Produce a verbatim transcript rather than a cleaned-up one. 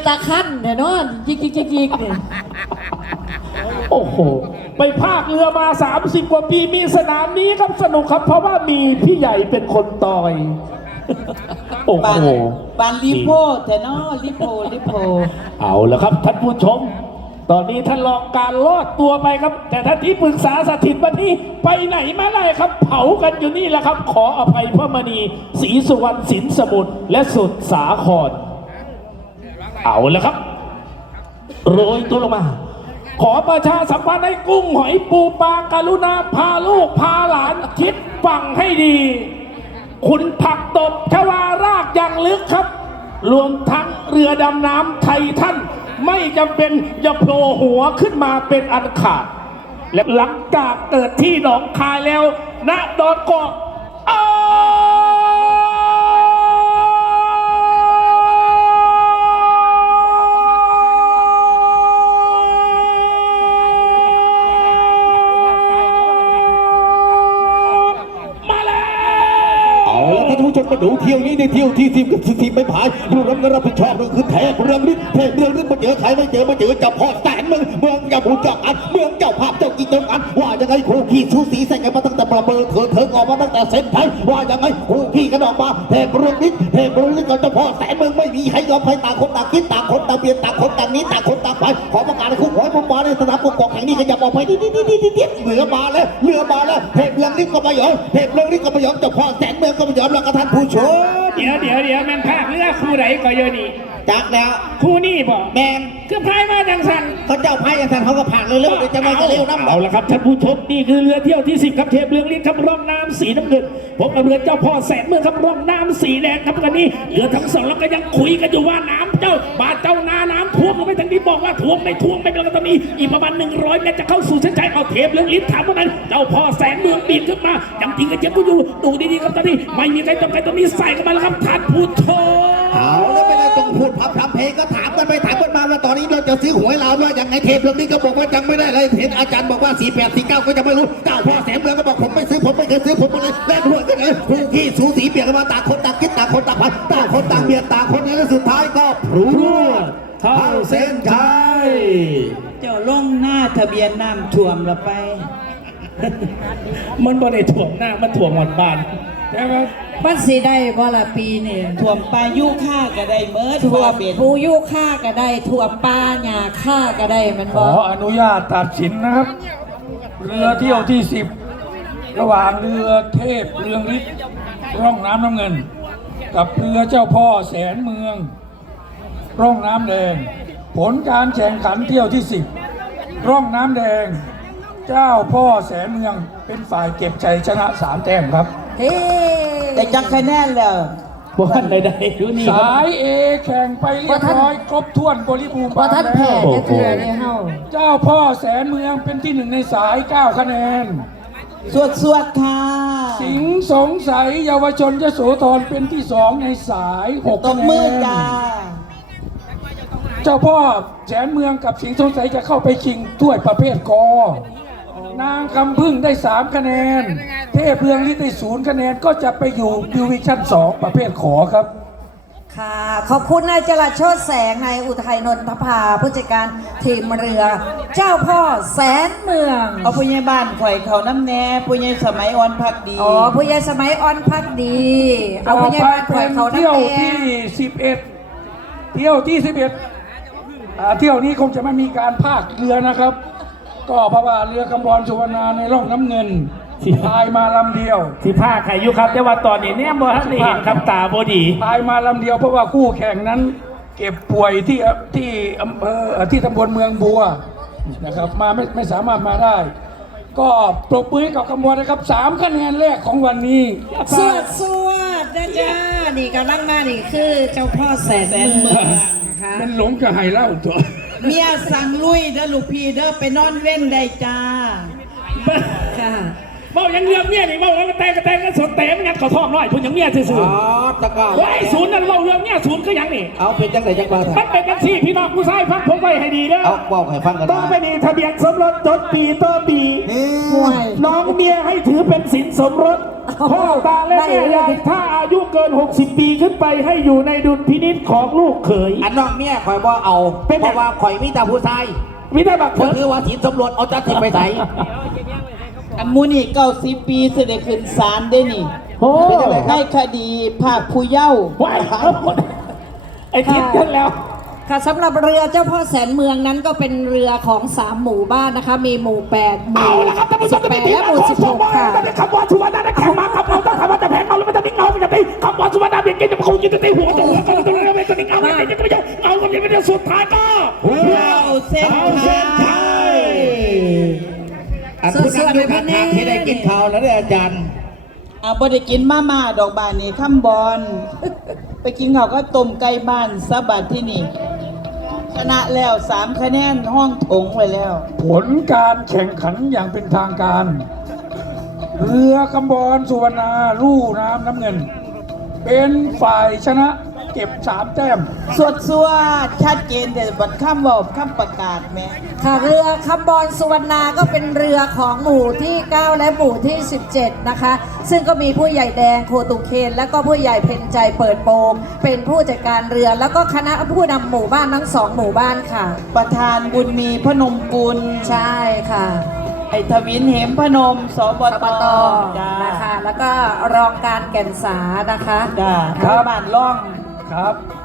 ตาคันแน่นอนจิกจิกจิกจิกเนี่ยโอ้โหไปภาคเรือมาสามสิบกว่าปีมีสนามนี้ครับสนุกครับเพราะว่ามีพี่ใหญ่เป็นคนต่อยโอ้โหบานลิโพแต่นอลิโพลิโพเอาละครับท่านผู้ชม ตอนนี้ท่านรองการลอดตัวไปครับ แต่ท่านที่ปรึกษาสถิตวันนี้ไปไหนมาไหนครับ เผากันอยู่นี่แหละครับ ขออภัยพระมณีศรีสุวรรณสินสมุทรและสุดสาครเอาละครับโรยตัวลงมาขอประชาสัมพันธ์ให้กุ้งหอยปูปลากรุณาพาลูกพาหลานคิดฟังให้ดีคุณผักตบชวารากอย่างลึกครับรวมทั้งเรือดำน้ำไททันไม่จำเป็นจะโผล่หัวขึ้นมาเป็นอันขาดและหลังจากเกิดที่หนองคายแล้วณดอนเกาะอ้าท่านผู้ชมมาดูเที่ยวนี้ในเที่ยวที่สิบกับสิบไม่ผ่านดูรับเงินรับผิดชอบนั่นคือแทบเรื่องนี้แทบเรื่องนี้มาเจอใครไม่เจอมาเจอเจ้าพ่อแสนเมืองเมืองเจ้าผู้เจ้าอันเมืองเจ้าภาพเจ้ากิจกันว่ายังไงคู่ขี้สูสีใส่กันมาตั้งแต่ประเมินเถิดเถิงออกมาตั้งแต่เส้นไทยว่ายังไงคู่ขี้กันออกมาแทบเรื่องนี้แทบเรื่องนี้กับเจ้าพ่อแสนเมืองไม่มีให้ยอมให้ต่างคนต่างคิดต่างคนต่างเบียดต่างคนต่างนี้ต่างคนต่างไปขอประกาศให้คู่หอยผู้มาในสนามกองแห่งนี้ขยับออกไปนิดนิดนิดนิดนิดเหลือมาแล้วเหลือมาแล้วแทบเรื่องนี้ก็ไม่ยอมแทบเรื่องนี้ก็ไม่ยอมเจ้าพ่อแสนเมืองก็ไม่ยอมแล้วกับท่านผู้ชมเดี๋ยวเดี๋ยวเดี๋ยวแมนภาคเรือคู่ไหนก็เยอะนี่จักแล้วคู่นี่บ่แมนคือพายมาจังสันเขาเจ้าพายจังสันเขาก็ผ่านเร็วๆเดี๋ยวจะไม่ก็เร็วน้ำเอาละครับท่านผู้ชมนี่คือเรือเที่ยวที่สิบครับเทพเรืองฤทธิ์ครับร่องน้ำสีน้ำเงินผมกับเรือเจ้าพ่อแสนเมืองครับร่องน้ำสีแดงครับกันนี้เรือทั้งสองแล้วก็ยังคุยกันอยู่ว่าน้ำเจ้าบาเจ้านาน้ำท่วมไม่ทันที่บอกว่าท่วมไม่ท่วมไม่เป็นไรตอนนี้อีกประมาณหนึ่งร้อยเมตรจะเข้าสู่เส้นชัยเอาเทพเรืองฤทธิ์ถามว่านั้นเจ้าพ่อแสนเมืองบินขึ้นมายังทิ้งกันเจ็บก็อยู่ดูดีๆครับตอนนี้ไม่มีใครต้องใครตอนนี้ใส่กันมาแล้วครับท่านผู้ชมเอาแล้วไม่ได้ต้องพูดพับทำเพลงก็ถามกันไปถามกันมาว่าตอนนี้เราจะซื้อหวยเราว่าอย่างไงเทปเรื่องนี้ก็บอกว่าจังไม่ได้เลยเห็นอาจารย์บอกว่าสี่แปดสี่เก้าก็จะไม่รู้เจ้าพ่อแสนเมืองก็บอกผมไม่ซื้อผมไม่เคยซื้อผมไม่เลยแล่นหัวกันเลยผู้ขี้สูสีเปลี่ยนกันมาต่างคนต่างคิดต่างคนต่างพันต่างคนต่างเบียดต่างคนแล้วสุดท้ายก็พรูเข้าเส้นชัยเจ้าล่องหน้าทะเบียนน้ำท่วมละไปมันบ่ได้ถ่วงหน้ามันถ่วงหมดบ้านใช่ไหมมันสีได้บ่ละปีนี่ท่วมปลายุค่าก็ได้เมื่อท่วมปูยุค่าก็ได้ท่วมปลาหญ้าค่าก็ได้มันขออนุญาตตัดสินนะครับเรือเที่ยวที่สิบระหว่างเรือเทพเรืองฤทธิ์ร่องน้ำน้ำเงินกับเรือเจ้าพ่อแสนเมืองร่องน้ำแดงผลการแข่งขันเที่ยวที่สิบร่องน้ำแดงเจ้าพ่อแสนเมืองเป็นฝ่ายเก็บชัยชนะสามแต้มครับเฮ้แต่จังคะแนนแล้วบอลใดๆดูนี่สายเอแข่งไปเรียบร้อยครบถ้วนบริบูรณ์พอท่านแพ้จะเถื่อนเนี่ยเฮาเจ้าพ่อแสนเมืองเป็นที่หนึ่งในสายเก้าคะแนนสวดสวดค่ะสิงสงสัยเยาวชนยโสธรเป็นที่สองในสายหกคะแนนมือจ้าเจ้าพ่อแสนเมืองกับสิงสงสัยจะเข้าไปชิงถ้วยประเภทกอนางคำพึ่งได้สามคะแนนเทพเรืองฤทธิ์ได้ศูนย์คะแนนก็จะไปอยู่ดิวิชั่นสองประเภทขอครับค่ะขอบคุณนายจรัสโชติแสงนายอุทัยนนทภาผู้จัดการทีมเรือเจ้าพ่อแสนเมืองเอาผู้ใหญ่บ้านข่อยเขาน้ำแน่ผู้ใหญ่สมัยอ่อนพักดีอ๋อผู้ใหญ่สมัยอ่อนพักดีเอาผู้ใหญ่บ้านข่อยเขาน้ำแน่เที่ยวที่สิบเอ็ดเที่ยวที่สิบเอ็ดเที่ยวนี้คงจะไม่มีการพากเรือนะครับก็เพราะว่าเรือกำรอนสุวรรณาในร่องน้ำเงินพายมาลำเดียวที่ภาคใครอยู่ครับแต่ว่าตอนนี้เนี่ยบอทันเห็นคำตาบดีพายมาลำเดียวเพราะว่าคู่แข่งนั้นเก็บป่วยที่ที่อำเภอที่ตำบลเมืองบัวนะครับมาไม่ไม่สามารถมาได้ ก็ปรบมือกับขบวนนะครับสามคะแนนแรกของวันนี้สวดสวดนะจ๊ะนี่กำลังมานี่คือเจ้าพ่อแสนเมืองนะคะมันหลงกับไห่เล่าตัวเมียสั่งลุยเด้อลูกพี่เด้อไปนอนเว้นได้จ้าค่ะเมายังเรื่องเมียนี่เมาแล้วก็แต่งก็แต่งก็สดเต็มงั้นขอทอดหน่อยพุ่นยังเมียซื่ออ๋อตะก้าไว้ศูนย์นั่นเมาเรื่องเมียศูนย์ก็ยังนี่เอาเป็นจังไหนจังบ้ามันเป็นจังซี่พี่น้องผู้ชายฟังผมไว้ให้ดีเด้อเอาบอกให้ฟังกันต้องไปดีทะเบียนสมรสจดปีต่อปีน้องเมียให้ถือเป็นสินสมรสพ่อตาและได้แม่เลยยายถ้าอายุเกิน หกสิบ ปีขึ้นไปให้อยู่ในดุลพินิจของลูกเขยอันน้องเมียข่อยบ่เอาเป็นไงเพราะว่าข่อยมีแต่ผู้ชายมิได้บักคเถินดคือว่าสินสมรสเอาจัดสิไปใส่อันมูนี่เก้าสิบปีเสด็จขึ้นศาลได้นี่โอ้ในคดีภาคผู้เยาว์ว้ายไอ้ทิศกันแล้วค่ะสำหรับเรือเจ้าพ่อแสนเมืองนั้นก็เป็นเรือของสามหมู่บ้านนะคะ มีหมู่แปดหเอามู่ละครับท่านผู้ชสิมบจะแปมีดทีมและงาหนมู่ขอสิบส่หงกมาค่ะแต่คำว่าสุวรรณนะแข่งมาคำเราต้องทำว่าแต่แพ้เราแล้วมันจะมีเงามันจะมีคำว่าสุวรรณเบียดกินจะมาคงกินจะตีหัวตัวก็จะต้องไม่จะมีเงาไม่จะไม่เงาก็ยังไม่ได้สุดท้ายก็เราเส้นเอาเส้นชัยอันผู้นำอยู่ข้างทางที่ได้กินข้าวแล้วได้อาจารย์เอาบ่ได้กินมาม่าดอกบานนี่ข้ามบอลไปกินข้าวก็ต้มไก่บ้านสะบัดที่นี่ชนะแล้วสามคะแนนห้องถงไว้แล้วผลการแข่งขันอย่างเป็นทางการ เรือกำบรสุวรรณาลู่น้ำน้ำเงิน เป็นฝ่ายชนะเก็บสามแต้มสวดสวดชัดเจนแต่บัดข้ามบอกข้ามประกาศแม่ค่ะเรือคำบอลสุวรรณาก็เป็นเรือของหมู่ที่ เก้า และหมู่ที่ สิบเจ็ด นะคะ ซึ่งก็มีผู้ใหญ่แดงโคตุเคนและก็ผู้ใหญ่เพ็ญใจเปิดโปงเป็นผู้จัดการเรือ แล้วก็คณะผู้นำหมู่บ้านทั้งสองหมู่บ้านค่ะประธานบุญมีพนมกุลใช่ค่ะไอทวินเหมพนมสบสตปตจ้านะคะ แล้วก็รองการแก่นสานะคะจ้าครับบ้านล่องครับ